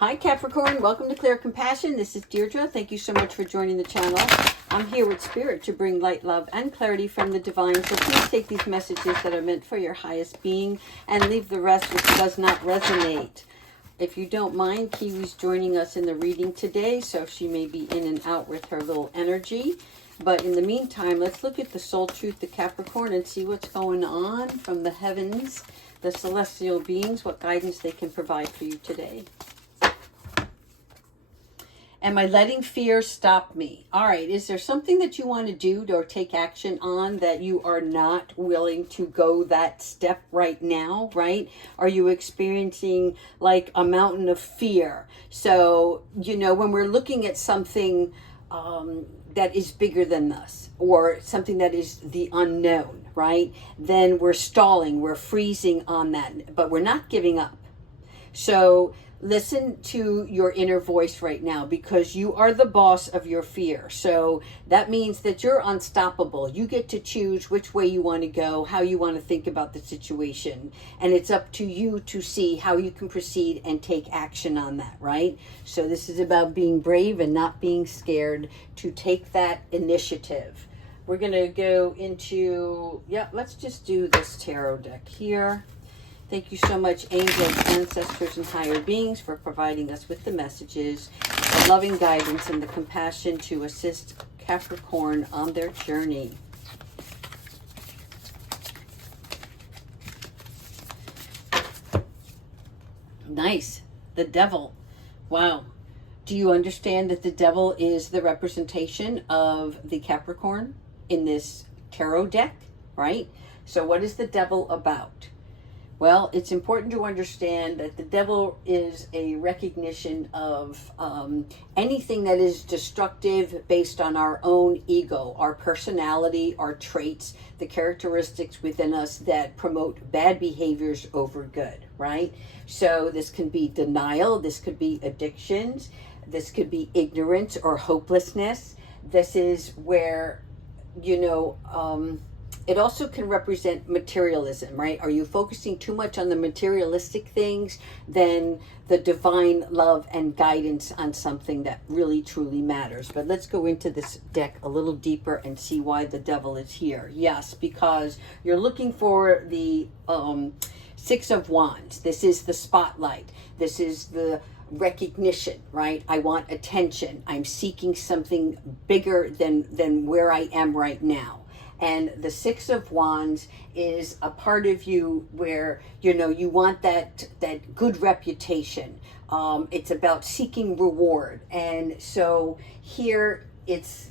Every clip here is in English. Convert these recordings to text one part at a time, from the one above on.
Hi Capricorn, welcome to Clear Compassion. This is Deirdre. Thank you so much for joining the channel. I'm here with Spirit to bring light, love, and clarity from the divine. So please take these messages that are meant for your highest being and leave the rest which does not resonate. If you don't mind, Kiwi's joining us in the reading today, so she may be in and out with her little energy. But in the meantime, let's look at the soul truth, the Capricorn, and see what's going on from the heavens, the celestial beings, what guidance they can provide for you today. Am I letting fear stop me? All right, is there something that you want to do or take action on that you are not willing to go that step right now, right? Are you experiencing like a mountain of fear? So, you know, when we're looking at something that is bigger than us or something that is the unknown, right? Then we're stalling, we're freezing on that, but we're not giving up. So listen to your inner voice right now, because you are the boss of your fear. So that means that you're unstoppable. You get to choose which way you want to go, how you want to think about the situation. And it's up to you to see how you can proceed and take action on that, right? So this is about being brave and not being scared to take that initiative. We're going to go into, let's just do this tarot deck here. Thank you so much, angels, ancestors, and higher beings, for providing us with the messages, the loving guidance, and the compassion to assist Capricorn on their journey. Nice. The devil. Wow. Do you understand that the devil is the representation of the Capricorn in this tarot deck, right? So what is the devil about? Well, it's important to understand that the devil is a recognition of anything that is destructive based on our own ego, our personality, our traits, the characteristics within us that promote bad behaviors over good, right? So this can be denial, this could be addictions, this could be ignorance or hopelessness. This is where, it also can represent materialism, right? Are you focusing too much on the materialistic things than the divine love and guidance on something that really truly matters? But let's go into this deck a little deeper and see why the devil is here. Yes, because you're looking for the Six of Wands. This is the spotlight. This is the recognition, right? I want attention. I'm seeking something bigger than where I am right now. And the Six of Wands is a part of you where, you want that good reputation. It's about seeking reward. And so here it's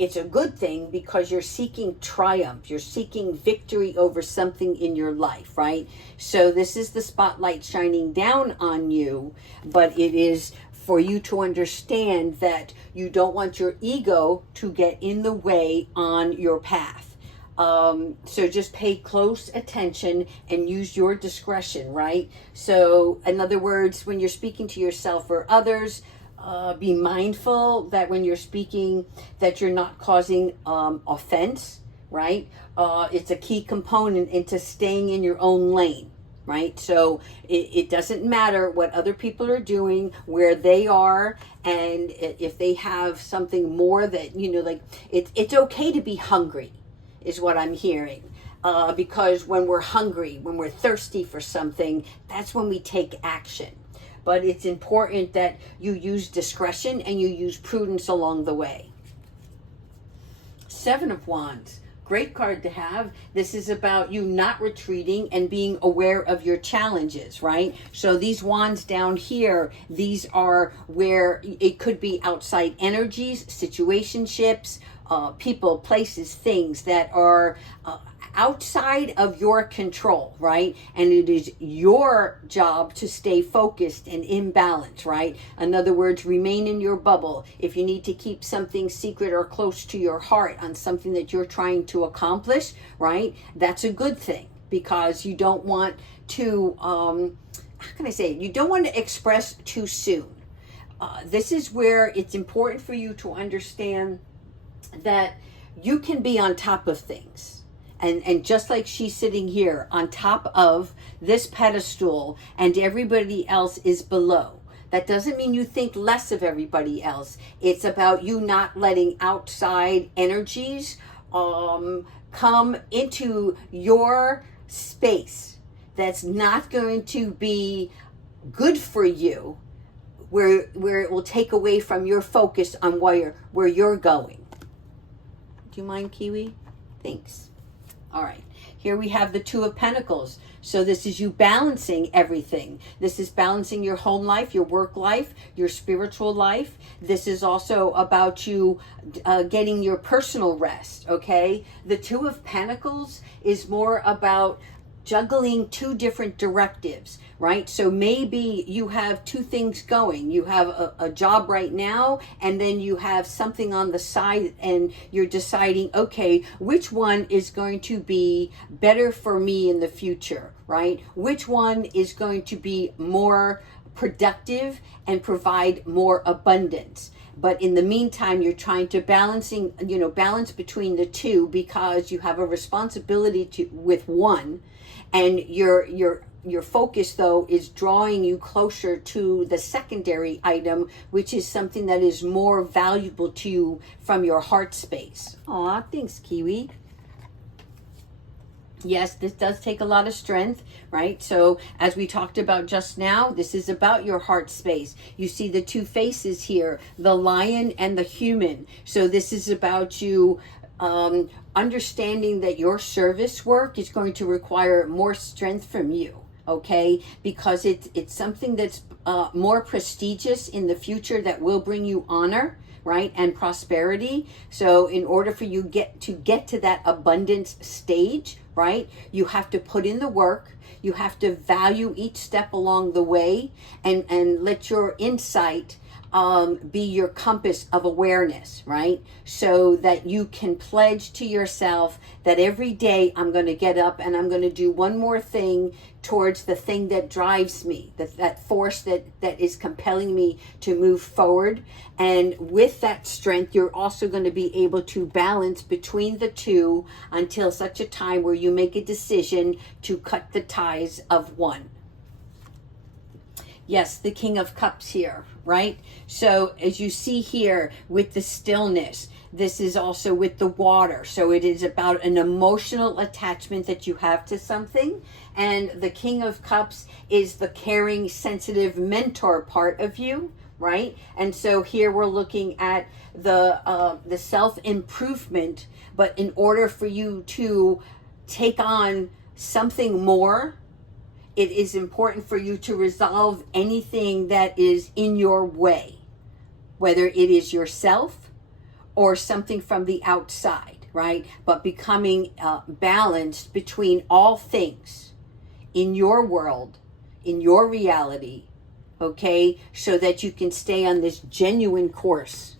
a good thing because you're seeking triumph. You're seeking victory over something in your life, right? So this is the spotlight shining down on you, but it is for you to understand that you don't want your ego to get in the way on your path. So just pay close attention and use your discretion, right? So in other words, when you're speaking to yourself or others, be mindful that when you're speaking that you're not causing offense, right? It's a key component into staying in your own lane. Right? So it doesn't matter what other people are doing, where they are, and if they have something more that, it's okay to be hungry, is what I'm hearing. Because when we're hungry, when we're thirsty for something, that's when we take action. But it's important that you use discretion and you use prudence along the way. Seven of Wands. Great card to have. This is about you not retreating and being aware of your challenges, right? So these wands down here, these are where it could be outside energies, situationships, people, places, things that are outside of your control, right? And it is your job to stay focused and in balance, right? In other words, remain in your bubble. If you need to keep something secret or close to your heart on something that you're trying to accomplish, right? That's a good thing, because you don't want to, you don't want to express too soon. This is where it's important for you to understand that you can be on top of things. And just like she's sitting here on top of this pedestal and everybody else is below. That doesn't mean you think less of everybody else. It's about you not letting outside energies come into your space that's not going to be good for you, where it will take away from your focus on where you're going. Do you mind, Kiwi? Thanks. All right. Here we have the Two of Pentacles. So this is you balancing everything. This is balancing your home life, your work life, your spiritual life. This is also about you getting your personal rest, okay? The Two of Pentacles is more about juggling two different directives, right? So maybe you have two things going. You have a job right now, and then you have something on the side, and you're deciding, okay, which one is going to be better for me in the future, right? Which one is going to be more productive and provide more abundance? But in the meantime, you're trying to balance between the two, because you have a responsibility with one, and your focus, though, is drawing you closer to the secondary item, which is something that is more valuable to you from your heart space. Aw, thanks, Kiwi. Yes, this does take a lot of strength, right? So as we talked about just now, this is about your heart space. You see the two faces here, the lion and the human. So this is about you understanding that your service work is going to require more strength from you, okay? Because it's something that's more prestigious in the future, that will bring you honor, right, and prosperity. So in order for you get to that abundance stage, right, you have to put in the work. You have to value each step along the way, and let your insight be your compass of awareness, right? So that you can pledge to yourself that every day I'm going to get up and I'm going to do one more thing towards the thing that drives me, that force that is compelling me to move forward. And with that strength, you're also going to be able to balance between the two until such a time where you make a decision to cut the ties of one. Yes, the King of Cups here, right? So as you see here with the stillness, this is also with the water. So it is about an emotional attachment that you have to something. And the King of Cups is the caring, sensitive mentor part of you, right? And so here we're looking at the self-improvement. But in order for you to take on something more, it is important for you to resolve anything that is in your way, whether it is yourself or something from the outside, right? But becoming balanced between all things in your world, in your reality, okay? So that you can stay on this genuine course.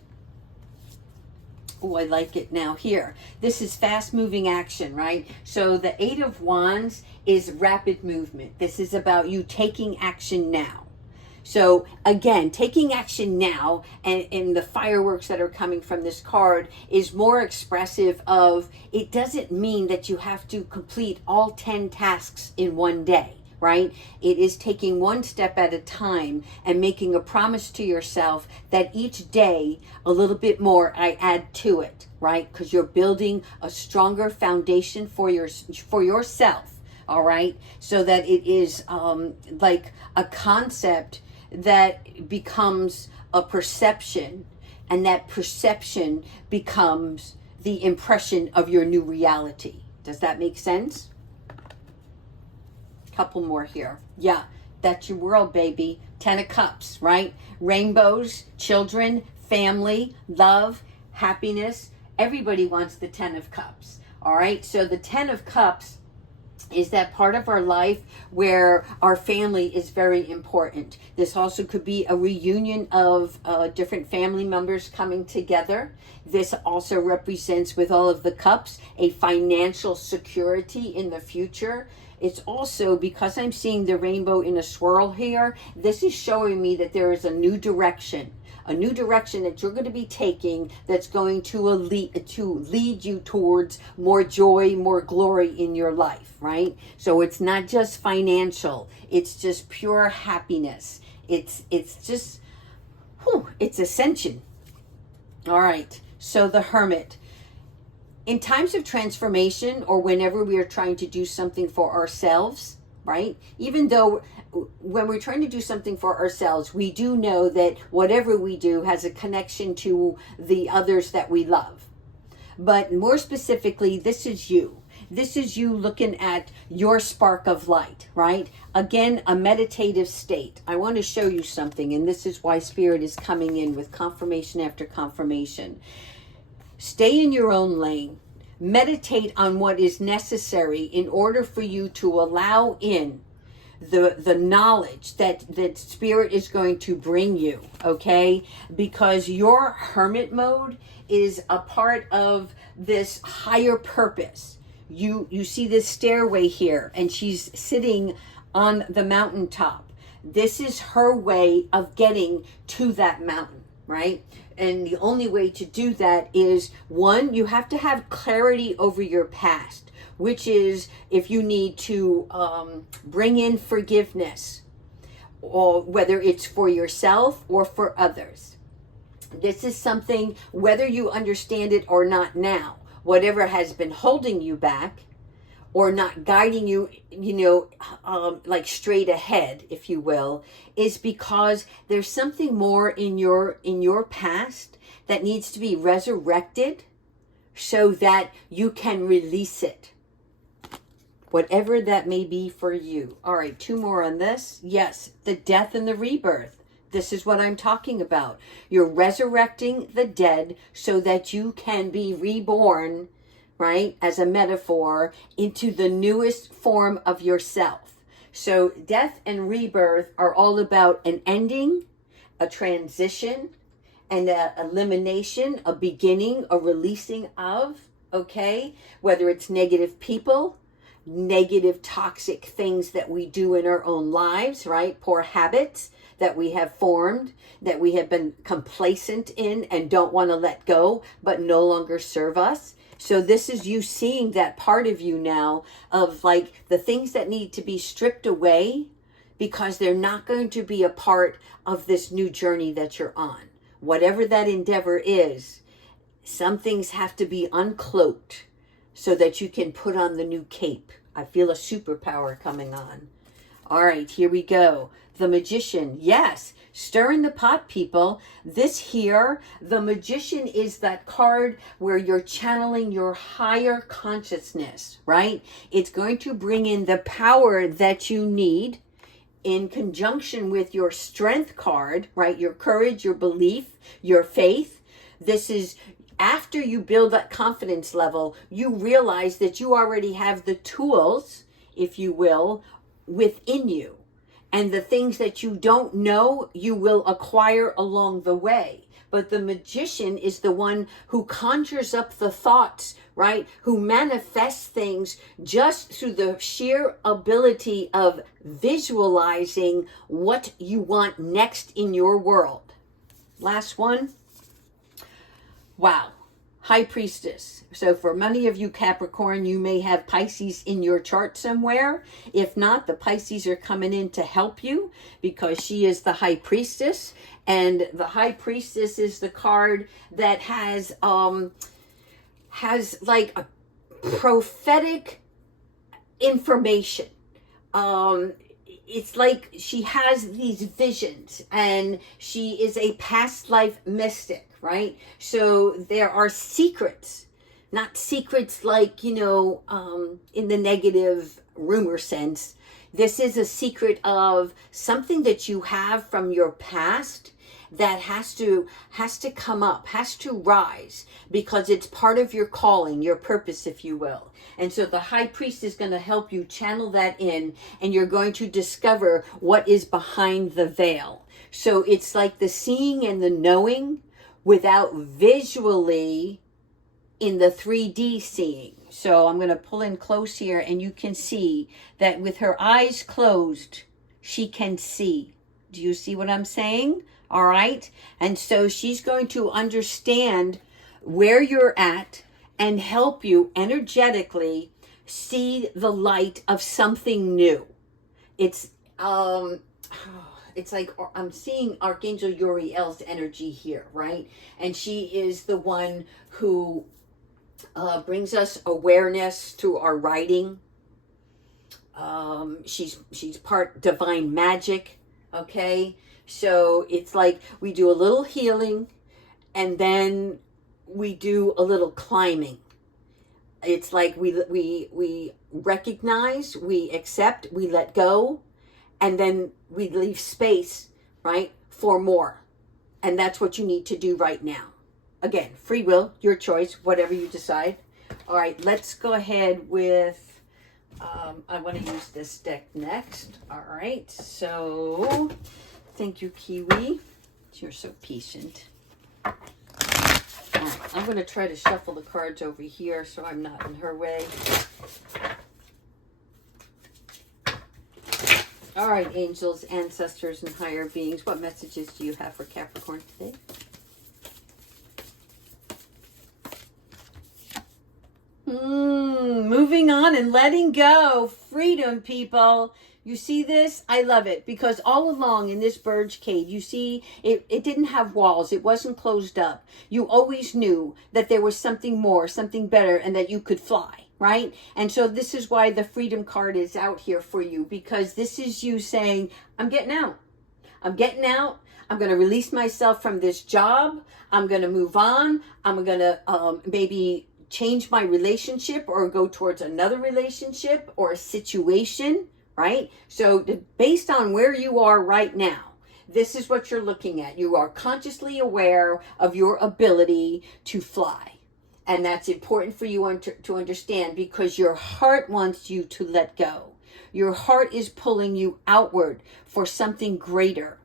Oh, I like it now here. This is fast moving action, right? So the Eight of Wands is rapid movement. This is about you taking action now. So again, taking action now, and the fireworks that are coming from this card is more expressive of, it doesn't mean that you have to complete all 10 tasks in one day, right? It is taking one step at a time and making a promise to yourself that each day a little bit more I add to it, right? Because you're building a stronger foundation for yourself, all right? So that it is like a concept that becomes a perception, and that perception becomes the impression of your new reality. Does that make sense? Couple more here. Yeah, that's your world, baby. 10 of Cups, right? Rainbows, children, family, love, happiness. Everybody wants the 10 of Cups, all right? So the 10 of Cups is that part of our life where our family is very important. This also could be a reunion of different family members coming together. This also represents, with all of the cups, a financial security in the future. It's also, because I'm seeing the rainbow in a swirl here, this is showing me that there is a new direction that you're going to be taking that's going to lead you towards more joy, more glory in your life, right? So it's not just financial, it's just pure happiness. It's just, it's ascension. All right. So the Hermit. In times of transformation, or whenever we are trying to do something for ourselves, right? Even though when we're trying to do something for ourselves, we do know that whatever we do has a connection to the others that we love. But more specifically, this is you. This is you looking at your spark of light, right? Again, a meditative state. I want to show you something, and this is why Spirit is coming in with confirmation after confirmation. Stay in your own lane. Meditate on what is necessary in order for you to allow in the knowledge that Spirit is going to bring you, okay? Because your hermit mode is a part of this higher purpose. You see this stairway here, and she's sitting on the mountaintop. This is her way of getting to that mountain, right? And the only way to do that is, one, you have to have clarity over your past, which is if you need to bring in forgiveness, or whether it's for yourself or for others. This is something, whether you understand it or not now, whatever has been holding you back or not guiding you, like straight ahead, if you will, is because there's something more in your past that needs to be resurrected so that you can release it. Whatever that may be for you. All right, 2 more on this. Yes, the death and the rebirth. This is what I'm talking about. You're resurrecting the dead so that you can be reborn, right, as a metaphor, into the newest form of yourself. So death and rebirth are all about an ending, a transition, and an elimination, a beginning, a releasing of, okay? Whether it's negative people, negative toxic things that we do in our own lives, right? Poor habits that we have formed, that we have been complacent in and don't want to let go, but no longer serve us. So this is you seeing that part of you now of like the things that need to be stripped away because they're not going to be a part of this new journey that you're on. Whatever that endeavor is, some things have to be uncloaked so that you can put on the new cape. I feel a superpower coming on. All right, here we go. The Magician. Yes, stir in the pot, people. This here, the Magician, is that card where you're channeling your higher consciousness, right? It's going to bring in the power that you need in conjunction with your Strength card, right? Your courage, your belief, your faith. This is after you build that confidence level, you realize that you already have the tools, if you will, within you. And the things that you don't know, you will acquire along the way. But the Magician is the one who conjures up the thoughts, right? Who manifests things just through the sheer ability of visualizing what you want next in your world. Last one. Wow. High Priestess. So for many of you Capricorn, you may have Pisces in your chart somewhere. If not, the Pisces are coming in to help you because she is the High Priestess. And the High Priestess is the card that has like a prophetic information. It's like she has these visions and she is a past life mystic, right? So there are secrets, not secrets like, in the negative rumor sense. This is a secret of something that you have from your past that has to come up, has to rise, because it's part of your calling, your purpose, if you will. And so the High Priest is going to help you channel that in, and you're going to discover what is behind the veil. So it's like the seeing and the knowing without visually in the 3D seeing. So I'm going to pull in close here, and you can see that with her eyes closed, she can see. Do you see what I'm saying? All right. And so she's going to understand where you're at and help you energetically see the light of something new. It's it's like I'm seeing Archangel Uriel's energy here, right? And she is the one who brings us awareness through our writing. She's part divine magic, okay? So it's like we do a little healing and then we do a little climbing. It's like we recognize, we accept, we let go, and then we leave space, right, for more. And that's what you need to do right now. Again, free will, your choice, whatever you decide. All right, let's go ahead with, I want to use this deck next. All right, so thank you, Kiwi. You're so patient. All right, I'm going to try to shuffle the cards over here so I'm not in her way. All right, angels, ancestors, and higher beings, what messages do you have for Capricorn today? Moving on and letting go. Freedom, people. You see this? I love it because all along in this bird's cage, you see it didn't have walls. It wasn't closed up. You always knew that there was something more, something better, and that you could fly, right? And so this is why the freedom card is out here for you, because this is you saying, I'm getting out. I'm getting out. I'm going to release myself from this job. I'm going to move on. I'm going to maybe change my relationship or go towards another relationship or a situation, right? So based on where you are right now, this is what you're looking at. You are consciously aware of your ability to fly. And that's important for you to understand, because your heart wants you to let go. Your heart is pulling you outward for something greater.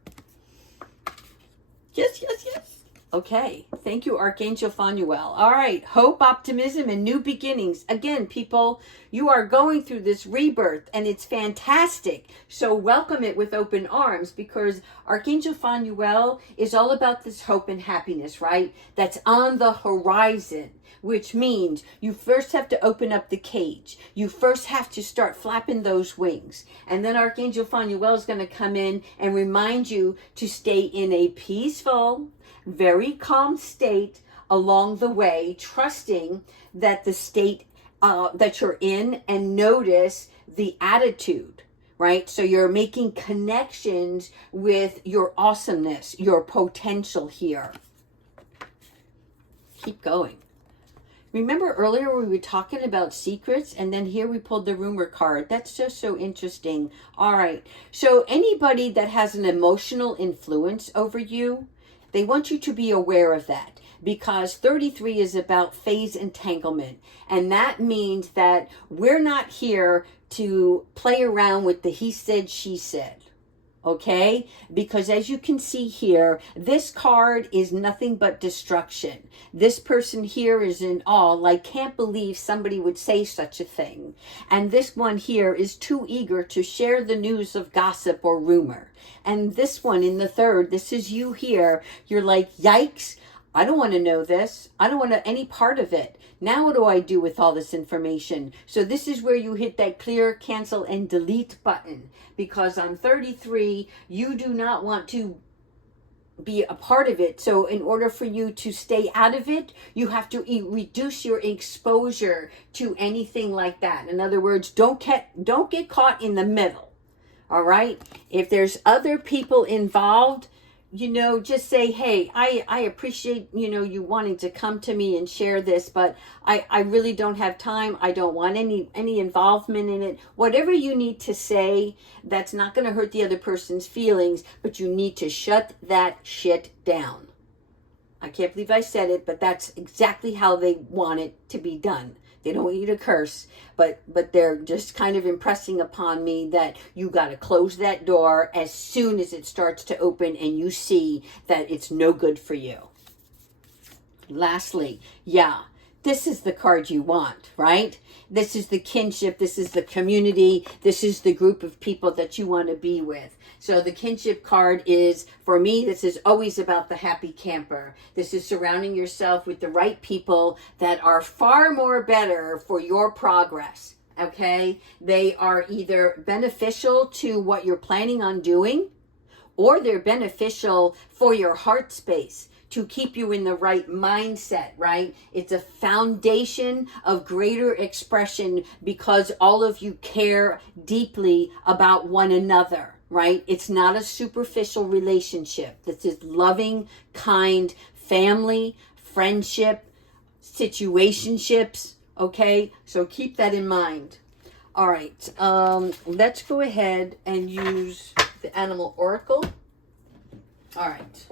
Yes, yes, yes. Okay, thank you, Archangel Phanuel. All right, hope, optimism, and new beginnings. Again, people, you are going through this rebirth, and it's fantastic. So welcome it with open arms, because Archangel Phanuel is all about this hope and happiness, right? That's on the horizon, which means you first have to open up the cage. You first have to start flapping those wings. And then Archangel Phanuel is going to come in and remind you to stay in a peaceful, very calm state along the way, trusting that the state that you're in, and notice the attitude, right? So you're making connections with your awesomeness, your potential here. Keep going. Remember earlier we were talking about secrets, and then here we pulled the rumor card. That's just so interesting. All right. So anybody that has an emotional influence over you, they want you to be aware of that, because 33 is about phase entanglement. And that means that we're not here to play around with the he said, she said. Okay? Because as you can see here, this card is nothing but destruction. This person here is in awe, like, can't believe somebody would say such a thing. And this one here is too eager to share the news of gossip or rumor. And this one in the third, this is you here. You're like, yikes, I don't want to know this. I don't want any part of it. Now what do I do with all this information? So this is where you hit that clear, cancel, and delete button. Because on 33, you do not want to be a part of it. So in order for you to stay out of it, you have to reduce your exposure to anything like that. In other words, don't get caught in the middle. All right? If there's other people involved, just say, hey, I appreciate, you wanting to come to me and share this, but I really don't have time. I don't want any involvement in it. Whatever you need to say, that's not going to hurt the other person's feelings, but you need to shut that shit down. I can't believe I said it, but that's exactly how they want it to be done. They don't want you to curse, but they're just kind of impressing upon me that you got to close that door as soon as it starts to open and you see that it's no good for you. Lastly, this is the card you want, right? This is the kinship. This is the community. This is the group of people that you want to be with. So the kinship card is, for me, this is always about the happy camper. This is surrounding yourself with the right people that are far more better for your progress, okay? They are either beneficial to what you're planning on doing, or they're beneficial for your heart space to keep you in the right mindset, right? It's a foundation of greater expression because all of you care deeply about one another, right? It's not a superficial relationship. This is loving, kind, family, friendship, situationships, okay? So keep that in mind. All right, let's go ahead and use the Animal Oracle. All right.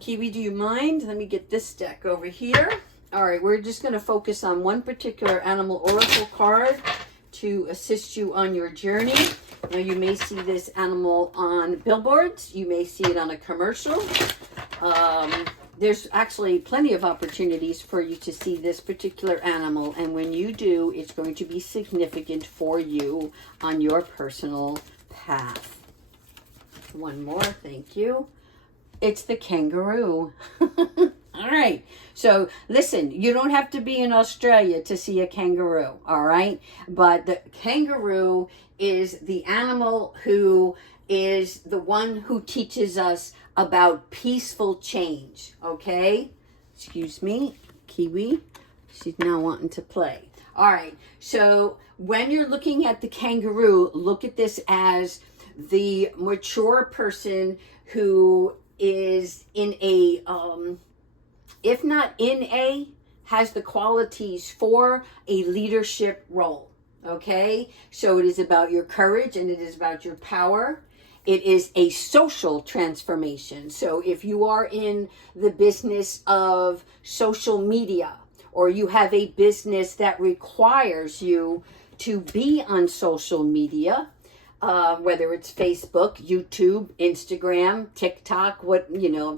Kiwi, do you mind? Let me get this deck over here. All right, we're just going to focus on one particular Animal Oracle card to assist you on your journey. Now, you may see this animal on billboards. You may see it on a commercial. There's actually plenty of opportunities for you to see this particular animal. And when you do, it's going to be significant for you on your personal path. One more, thank you. It's the kangaroo. All right. So listen, you don't have to be in Australia to see a kangaroo. All right. But the kangaroo is the animal who is the one who teaches us about peaceful change. Okay. Excuse me, Kiwi. She's now wanting to play. All right. So when you're looking at the kangaroo, look at this as the mature person who is in a, if not in a, has the qualities for a leadership role. Okay? So it is about your courage and it is about your power. It is a social transformation. So if you are in the business of social media, or you have a business that requires you to be on social media, whether it's Facebook, YouTube, Instagram, TikTok,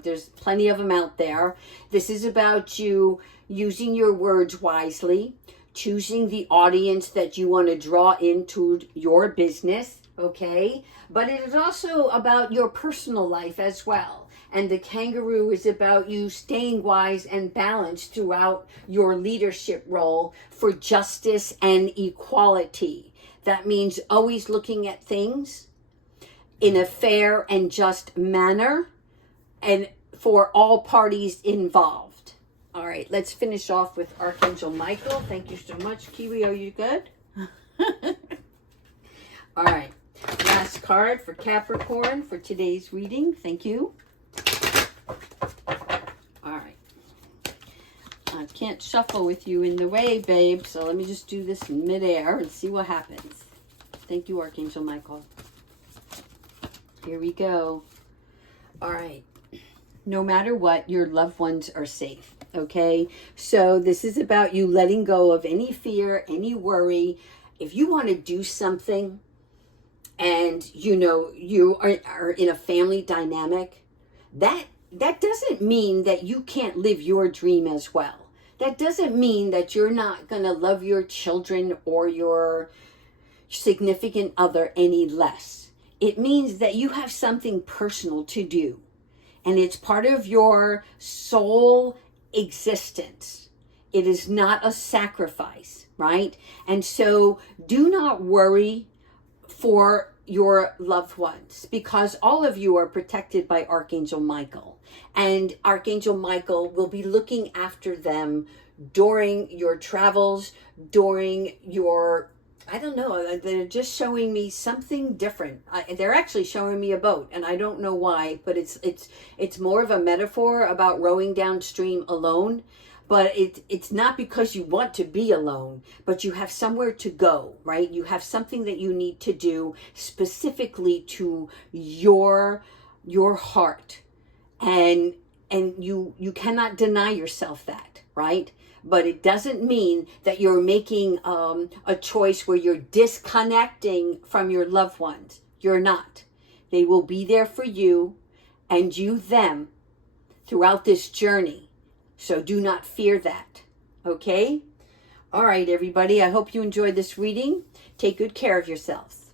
there's plenty of them out there. This is about you using your words wisely, choosing the audience that you want to draw into your business, okay? But it is also about your personal life as well. And the kangaroo is about you staying wise and balanced throughout your leadership role for justice and equality. That means always looking at things in a fair and just manner and for all parties involved. All right, let's finish off with Archangel Michael. Thank you so much. Kiwi, are you good? All right, last card for Capricorn for today's reading. Thank you. All right. I can't shuffle with you in the way, babe, so let me just do this in midair and see what happens. Thank you, Archangel Michael. Here we go. All right. No matter what, your loved ones are safe, okay? So this is about you letting go of any fear, any worry. If you want to do something and, you are in a family dynamic, that doesn't mean that you can't live your dream as well. That doesn't mean that you're not going to love your children or your significant other any less. It means that you have something personal to do. And it's part of your soul existence. It is not a sacrifice, right? And so do not worry for your loved ones because all of you are protected by Archangel Michael. And Archangel Michael will be looking after them during your travels, during your, I don't know, they're just showing me something different. They're actually showing me a boat, and I don't know why, but it's more of a metaphor about rowing downstream alone. But it's not because you want to be alone, but you have somewhere to go, right? You have something that you need to do specifically to your heart. And you cannot deny yourself that, right? But it doesn't mean that you're making a choice where you're disconnecting from your loved ones. You're not. They will be there for you and you them throughout this journey. So do not fear that. Okay? All right, everybody. I hope you enjoyed this reading. Take good care of yourselves.